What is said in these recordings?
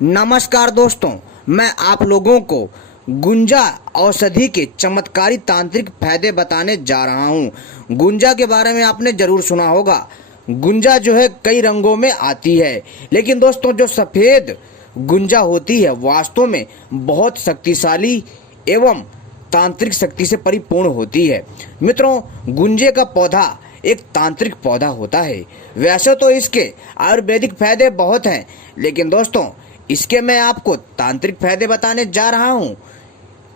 नमस्कार दोस्तों, मैं आप लोगों को गुंजा औषधि के चमत्कारी तांत्रिक फायदे बताने जा रहा हूँ। गुंजा के बारे में आपने जरूर सुना होगा। गुंजा जो है कई रंगों में आती है, लेकिन दोस्तों जो सफ़ेद गुंजा होती है वास्तव में बहुत शक्तिशाली एवं तांत्रिक शक्ति से परिपूर्ण होती है। मित्रों, गुंजे का पौधा एक तांत्रिक पौधा होता है। वैसे तो इसके आयुर्वेदिक फायदे बहुत हैं, लेकिन दोस्तों इसके मैं आपको तांत्रिक फायदे बताने जा रहा हूँ।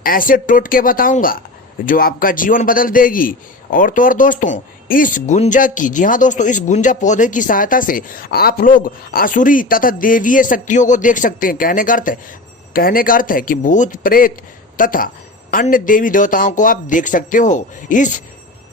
ऐसे टोटके बताऊंगा जो आपका जीवन बदल देगी। और तो और दोस्तों, इस गुंजा की, जी हाँ दोस्तों, इस गुंजा पौधे की सहायता से आप लोग असुरी तथा देवीय शक्तियों को देख सकते हैं। कहने का अर्थ है कि भूत प्रेत तथा अन्य देवी देवताओं को आप देख सकते हो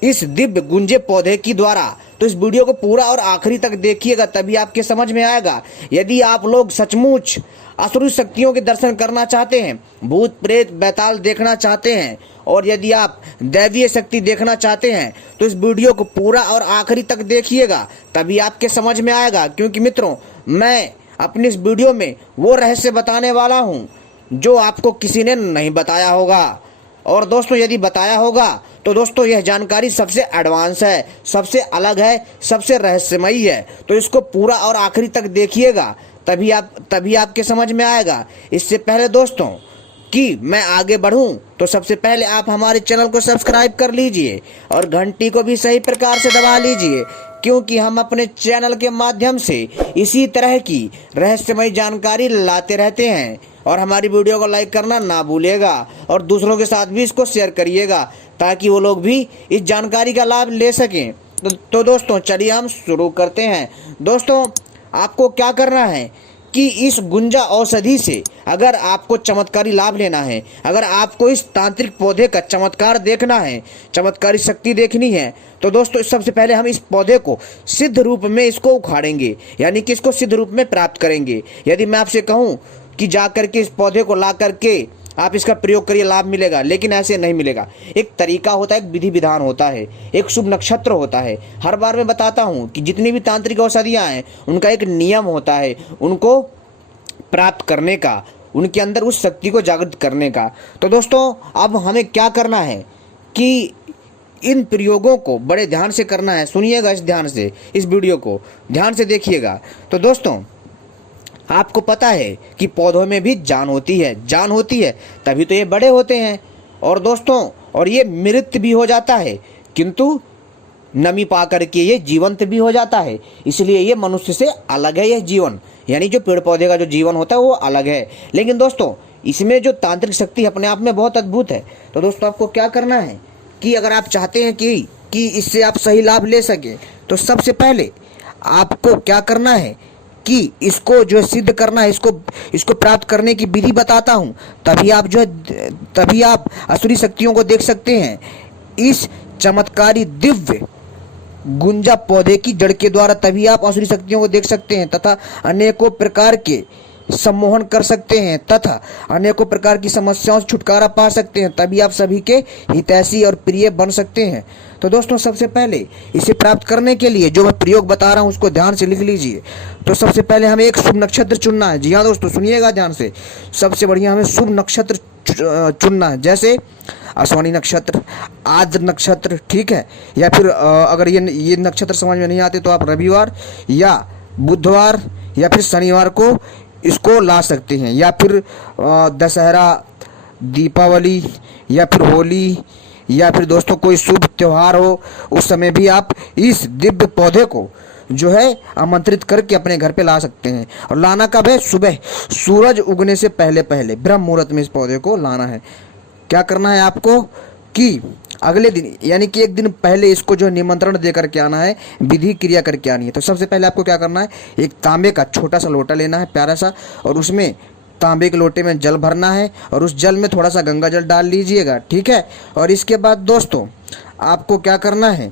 इस दिव्य गुंजे पौधे की द्वारा। तो इस वीडियो को पूरा और आखिरी तक देखिएगा, तभी आपके समझ में आएगा। यदि आप लोग सचमुच असुरी शक्तियों के दर्शन करना चाहते हैं, भूत प्रेत बैताल देखना चाहते हैं, और यदि आप दैवीय शक्ति देखना चाहते हैं, तो इस वीडियो को पूरा और आखिरी तक देखिएगा, तभी आपके समझ में आएगा। क्योंकि मित्रों, मैं अपनी इस वीडियो में वो रहस्य बताने वाला हूँ जो आपको किसी ने नहीं बताया होगा। और दोस्तों यदि बताया होगा तो दोस्तों यह जानकारी सबसे एडवांस है, सबसे अलग है, सबसे रहस्यमयी है। तो इसको पूरा और आखिरी तक देखिएगा, तभी आपके समझ में आएगा। इससे पहले दोस्तों कि मैं आगे बढ़ूं, तो सबसे पहले आप हमारे चैनल को सब्सक्राइब कर लीजिए और घंटी को भी सही प्रकार से दबा लीजिए, क्योंकि हम अपने चैनल के माध्यम से इसी तरह की रहस्यमय जानकारी लाते रहते हैं। और हमारी वीडियो को लाइक करना ना भूलिएगा और दूसरों के साथ भी इसको शेयर करिएगा, ताकि वो लोग भी इस जानकारी का लाभ ले सकें। तो दोस्तों चलिए हम शुरू करते हैं। दोस्तों, आपको क्या करना है कि इस गुंजा औषधि से अगर आपको चमत्कारी लाभ लेना है, अगर आपको इस तांत्रिक पौधे का चमत्कार देखना है, चमत्कारी शक्ति देखनी है, तो दोस्तों सबसे पहले हम इस पौधे को सिद्ध रूप में इसको उखाड़ेंगे, यानी कि इसको सिद्ध रूप में प्राप्त करेंगे। यदि मैं आपसे कहूँ कि जा करके इस पौधे को ला करके आप इसका प्रयोग करिए, लाभ मिलेगा, लेकिन ऐसे नहीं मिलेगा। एक तरीका होता है, एक विधि विधान होता है, एक शुभ नक्षत्र होता है। हर बार मैं बताता हूँ कि जितनी भी तांत्रिक औषधियाँ हैं उनका एक नियम होता है उनको प्राप्त करने का, उनके अंदर उस शक्ति को जागृत करने का। तो दोस्तों अब हमें क्या करना है कि इन प्रयोगों को बड़े ध्यान से करना है। सुनिएगा इस ध्यान से, इस वीडियो को ध्यान से देखिएगा। तो दोस्तों आपको पता है कि पौधों में भी जान होती है, तभी तो ये बड़े होते हैं। और दोस्तों, और ये मृत भी हो जाता है, किंतु नमी पा करके ये जीवंत भी हो जाता है। इसलिए ये मनुष्य से अलग है। यह जीवन, यानी जो पेड़ पौधे का जो जीवन होता है वो अलग है। लेकिन दोस्तों इसमें जो तांत्रिक शक्ति अपने आप में बहुत अद्भुत है। तो दोस्तों आपको क्या करना है कि अगर आप चाहते हैं कि इससे आप सही लाभ ले सकें, तो सबसे पहले आपको क्या करना है कि इसको जो है सिद्ध करना है, इसको प्राप्त करने की विधि बताता हूँ, तभी आप असुरी शक्तियों को देख सकते हैं। इस चमत्कारी दिव्य गुंजा पौधे की जड़ के द्वारा तभी आप असुरी शक्तियों को देख सकते हैं तथा अनेकों प्रकार के सम्मोहन कर सकते हैं तथा अनेकों प्रकार की समस्याओं से छुटकारा पा सकते हैं। तभी आप सभी के हितैषी और प्रिय बन सकते हैं। तो दोस्तों सबसे पहले इसे प्राप्त करने के लिए जो मैं प्रयोग बता रहा हूँ उसको ध्यान से लिख लीजिए। तो सबसे पहले हमें एक शुभ नक्षत्र चुनना है। जी हाँ दोस्तों, सुनिएगा ध्यान से। सबसे बढ़िया हमें शुभ नक्षत्र चुनना है, जैसे अश्विनी नक्षत्र, आद्र नक्षत्र, ठीक है। या फिर अगर ये नक्षत्र समझ में नहीं आते तो आप रविवार या बुधवार या फिर शनिवार को इसको ला सकते हैं। या फिर दशहरा, दीपावली या फिर होली या फिर दोस्तों कोई शुभ त्यौहार हो, उस समय भी आप इस दिव्य पौधे को जो है आमंत्रित करके अपने घर पे ला सकते हैं। और लाना कब है? सुबह सूरज उगने से पहले पहले ब्रह्म मुहूर्त में इस पौधे को लाना है। क्या करना है आपको कि अगले दिन, यानी कि एक दिन पहले इसको जो निमंत्रण दे करके आना है, विधि क्रिया करके आनी है। तो सबसे पहले आपको क्या करना है, एक तांबे का छोटा सा लोटा लेना है, प्यारा सा, और उसमें तांबे के लोटे में जल भरना है और उस जल में थोड़ा सा गंगा जल डाल लीजिएगा, ठीक है। और इसके बाद दोस्तों आपको क्या करना है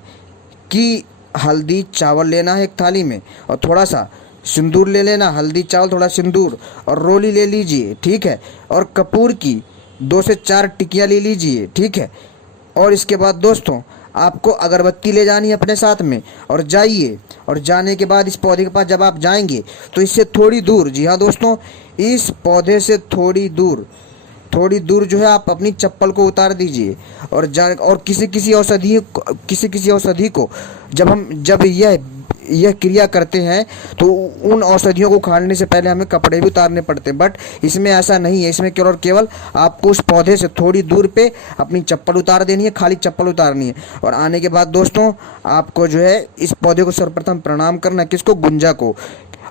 कि हल्दी चावल लेना है एक थाली में, और थोड़ा सा सिंदूर ले लेना, हल्दी चावल थोड़ा सिंदूर और रोली ले लीजिए, ठीक है। और कपूर की 2 से 4 टिकियाँ ले लीजिए, ठीक है। और इसके बाद दोस्तों आपको अगरबत्ती ले जानी है अपने साथ में, और जाइए, और जाने के बाद इस पौधे के पास जब आप जाएंगे तो इससे थोड़ी दूर, जी हाँ दोस्तों, इस पौधे से थोड़ी दूर जो है आप अपनी चप्पल को उतार दीजिए और किसी किसी औषधि को जब यह क्रिया करते हैं तो उन औषधियों को खाने से पहले हमें कपड़े भी उतारने पड़ते हैं। बट इसमें ऐसा नहीं है, इसमें केवल और केवल आपको उस पौधे से थोड़ी दूर पे अपनी चप्पल उतार देनी है, खाली चप्पल उतारनी है। और आने के बाद दोस्तों आपको जो है इस पौधे को सर्वप्रथम प्रणाम करना है, किसको? गुंजा को।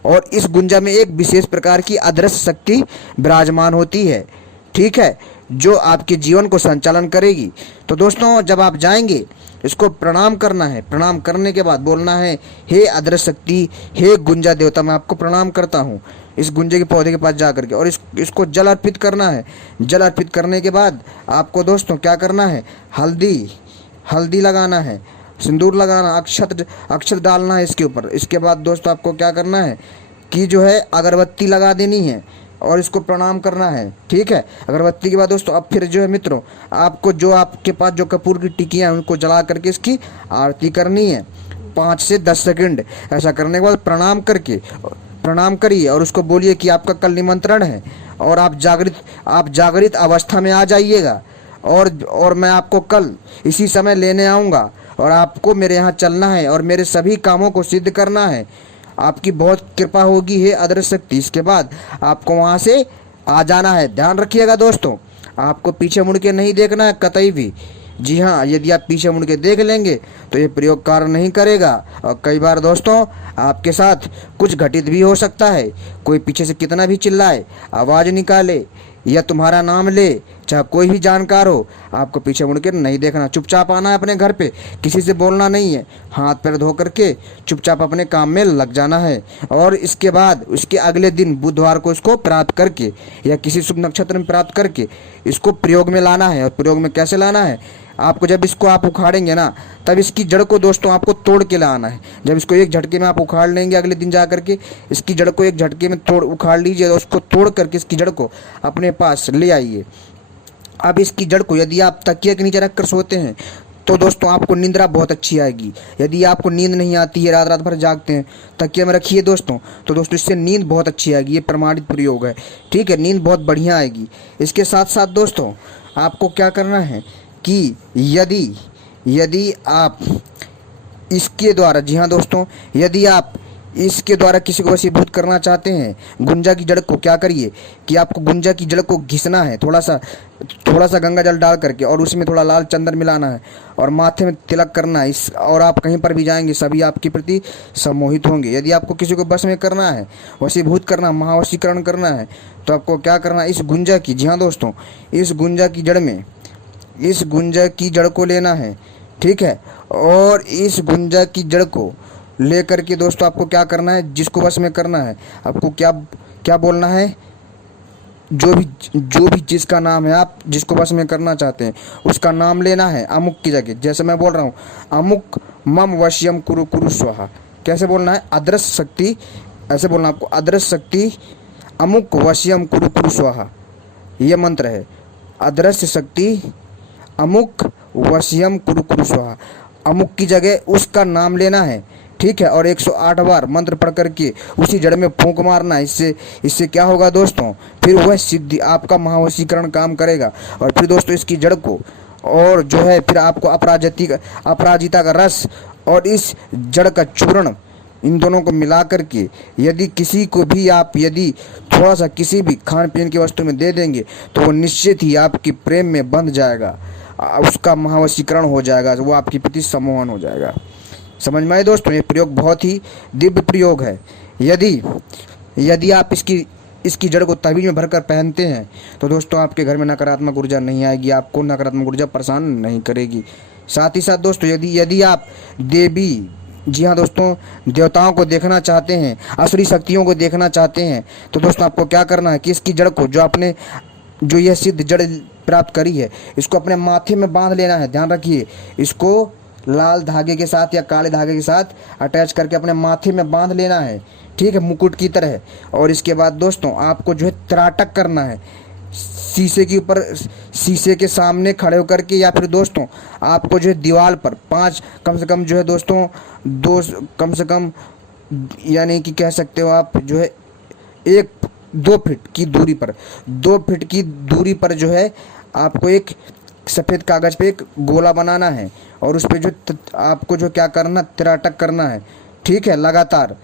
और इस गुंजा में एक विशेष प्रकार की अदृश्य शक्ति विराजमान होती है, ठीक है, जो आपके जीवन को संचालन करेगी। तो दोस्तों जब आप जाएंगे इसको प्रणाम करना है, प्रणाम करने के बाद बोलना है, हे अदृश्य शक्ति, हे गुंजा देवता, मैं आपको प्रणाम करता हूँ, इस गुंजे के पौधे के पास जा करके। और इसको जल अर्पित करना है। जल अर्पित करने के बाद आपको दोस्तों क्या करना है? हल्दी लगाना है, सिंदूर लगाना, अक्षत डालना है इसके ऊपर। इसके बाद दोस्तों आपको क्या करना है कि जो है अगरबत्ती लगा देनी है और इसको प्रणाम करना है, ठीक है। अगरबत्ती के बाद दोस्तों अब फिर जो है मित्रों आपको जो आपके पास जो कपूर की टिकियाँ हैं उनको जला करके इसकी आरती करनी है 5 से 10 सेकंड। ऐसा करने के बाद प्रणाम करिए और उसको बोलिए कि आपका कल निमंत्रण है और आप जागृत अवस्था में आ जाइएगा और मैं आपको कल इसी समय लेने आऊँगा और आपको मेरे यहाँ चलना है और मेरे सभी कामों को सिद्ध करना है। आपकी बहुत कृपा होगी हे अदृश्य शक्ति। इसके बाद आपको वहाँ से आ जाना है। ध्यान रखिएगा दोस्तों, आपको पीछे मुड़ के नहीं देखना है कतई भी। जी हाँ, यदि आप पीछे मुड़ के देख लेंगे तो ये प्रयोग कार्य नहीं करेगा। और कई बार दोस्तों आपके साथ कुछ घटित भी हो सकता है। कोई पीछे से कितना भी चिल्लाए, आवाज़ निकाले या तुम्हारा नाम ले, चाहे कोई भी जानकार हो, आपको पीछे मुड़ के नहीं देखना। चुपचाप आना है अपने घर पे, किसी से बोलना नहीं है, हाथ पैर धो करके चुपचाप अपने काम में लग जाना है। और इसके बाद उसके अगले दिन बुधवार को इसको प्राप्त करके या किसी शुभ नक्षत्र में प्राप्त करके इसको प्रयोग में लाना है। और प्रयोग में कैसे लाना है? आपको जब इसको आप उखाड़ेंगे ना तब इसकी जड़ को दोस्तों आपको तोड़ के लाना है। जब इसको एक झटके में आप उखाड़ लेंगे, अगले दिन जा करके इसकी जड़ को एक झटके में उखाड़ लीजिए और उसको तोड़ करके इसकी जड़ को अपने पास ले आइए। अब इसकी जड़ को यदि आप तकिए के नीचे रख कर सोते हैं तो दोस्तों आपको नींदरा बहुत अच्छी आएगी। यदि आपको नींद नहीं आती है, रात भर जागते हैं, तकिए में रखिए दोस्तों, तो दोस्तों इससे नींद बहुत अच्छी आएगी। ये प्रमाणित प्रयोग है, ठीक है, नींद बहुत बढ़िया आएगी। इसके साथ साथ दोस्तों आपको क्या करना है कि यदि आप इसके द्वारा, जी हाँ दोस्तों, यदि आप इसके द्वारा किसी को वशीभूत करना चाहते हैं, गुंजा की जड़ को क्या करिए कि आपको गुंजा की जड़ को घिसना है थोड़ा सा गंगा जल डाल करके और उसमें थोड़ा लाल चंदन मिलाना है और माथे में तिलक करना है। और आप कहीं पर भी जाएंगे सभी आपके प्रति सम्मोहित होंगे। यदि आपको किसी को बस में करना है, वशीभूत करना, महावशीकरण करना है, तो आपको क्या करना है? इस गुंजा की, जी हाँ दोस्तों, इस गुंजा की जड़ को लेना है, ठीक है। और इस गुंजा की जड़ को लेकर के दोस्तों आपको क्या करना है? जिसको वश में करना है आपको क्या बोलना है? जो भी जिसका नाम है, आप जिसको वश में करना चाहते हैं उसका नाम लेना है अमुक की जगह। जैसे मैं बोल रहा हूँ, अमुक मम वश्यम कुरु कुरु स्वाहा। कैसे बोलना है? अदृश्य शक्ति, ऐसे बोलना आपको, अदृश्य शक्ति अमुक वश्यम कुरु कुरु स्वाहा, ये मंत्र है। अदृश्य शक्ति अमुक वश्यम कुरु कुरु स्वाहा, अमुक की जगह उसका नाम लेना है, ठीक है। और 108 बार मंत्र पढ़ करके उसी जड़ में फूंक मारना है। इससे क्या होगा दोस्तों? फिर वह सिद्धि, आपका महावशीकरण काम करेगा। और फिर दोस्तों इसकी जड़ को और जो है फिर आपको अपराजिता का रस और इस जड़ का चूर्ण, इन दोनों को मिला करके यदि किसी को भी आप यदि थोड़ा सा किसी भी खान पीन की वस्तु में दे देंगे तो वो निश्चित ही आपके प्रेम में बंध जाएगा, उसका महावशीकरण हो जाएगा, वो आपके प्रति सम्मोहन हो जाएगा। समझ में आए दोस्तों? ये प्रयोग बहुत ही दिव्य प्रयोग है। यदि आप इसकी जड़ को तवीज में भरकर पहनते हैं तो दोस्तों आपके घर में नकारात्मक ऊर्जा नहीं आएगी, आपको नकारात्मक ऊर्जा परेशान नहीं करेगी। साथ ही साथ दोस्तों यदि आप देवी, जी हाँ दोस्तों, देवताओं को देखना चाहते हैं, असुरी शक्तियों को देखना चाहते हैं, तो दोस्तों आपको क्या करना है कि इसकी जड़ को जो यह सिद्ध जड़ प्राप्त करी है इसको अपने माथे में बांध लेना है। ध्यान रखिए, इसको लाल धागे के साथ या काले धागे के साथ अटैच करके अपने माथे में बांध लेना है, ठीक है, मुकुट की तरह। और इसके बाद दोस्तों आपको जो है त्राटक करना है शीशे के ऊपर, शीशे के सामने खड़े होकर के, या फिर दोस्तों आपको जो है दीवार पर 5 कम से कम जो है दोस्तों 2 कम से कम, यानी कि कह सकते हो आप जो है 2 फीट की दूरी पर, 2 फीट की दूरी पर जो है आपको एक सफ़ेद कागज़ पे एक गोला बनाना है और उस पे जो आपको जो क्या करना, तिराटक करना है। ठीक है, लगातार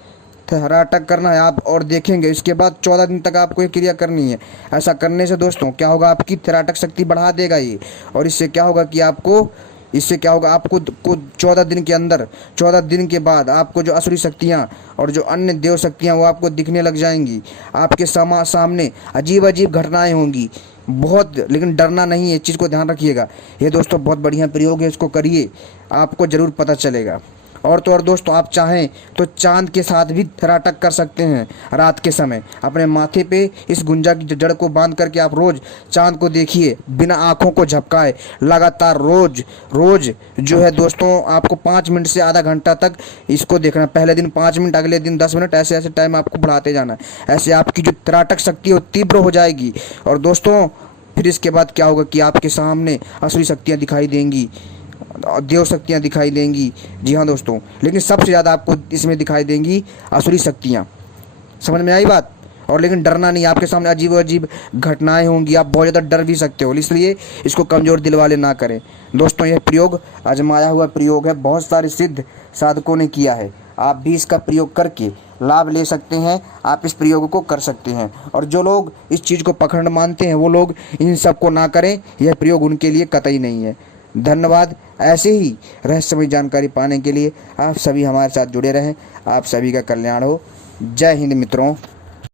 तिराटक करना है आप, और देखेंगे इसके बाद 14 दिन तक आपको ये क्रिया करनी है। ऐसा करने से दोस्तों क्या होगा, आपकी तिराटक शक्ति बढ़ा देगा ये, और इससे क्या होगा कि आपको 14 दिन के अंदर, 14 दिन के बाद आपको जो असुरी शक्तियाँ और जो अन्य देव शक्तियाँ वो आपको दिखने लग जाएंगी। आपके सामने अजीब अजीब घटनाएं होंगी बहुत, लेकिन डरना नहीं है, इस चीज़ को ध्यान रखिएगा। ये दोस्तों बहुत बढ़िया प्रयोग है, इसको करिए, आपको ज़रूर पता चलेगा। और तो और दोस्तों, आप चाहें तो चांद के साथ भी तिराटक कर सकते हैं। रात के समय अपने माथे पे इस गुंजा की जड़ को बांध करके आप रोज़ चांद को देखिए, बिना आँखों को झपकाए, लगातार रोज़ जो है दोस्तों आपको 5 मिनट से आधा घंटा तक इसको देखना। पहले दिन 5 मिनट, अगले दिन 10 मिनट, ऐसे ऐसे टाइम आपको बढ़ाते जाना है। ऐसे आपकी जो तिराटक शक्ति है वो तीव्र हो जाएगी। और दोस्तों फिर इसके बाद क्या होगा कि आपके सामने असली शक्तियाँ दिखाई देंगी, देव शक्तियाँ दिखाई देंगी। जी हाँ दोस्तों, लेकिन सबसे ज़्यादा आपको इसमें दिखाई देंगी असुरी शक्तियाँ। समझ में आई बात? और लेकिन डरना नहीं, आपके सामने अजीब अजीब घटनाएं होंगी, आप बहुत ज़्यादा डर भी सकते हो, इसलिए इसको कमज़ोर दिल वाले ना करें। दोस्तों यह प्रयोग आजमाया हुआ प्रयोग है, बहुत सारे सिद्ध साधकों ने किया है। आप भी इसका प्रयोग करके लाभ ले सकते हैं, आप इस प्रयोग को कर सकते हैं। और जो लोग इस चीज़ को पखंड मानते हैं वो लोग इन सब को ना करें, यह प्रयोग उनके लिए कतई नहीं है। धन्यवाद। ऐसे ही रहस्यमय जानकारी पाने के लिए आप सभी हमारे साथ जुड़े रहें। आप सभी का कल्याण हो। जय हिंद मित्रों।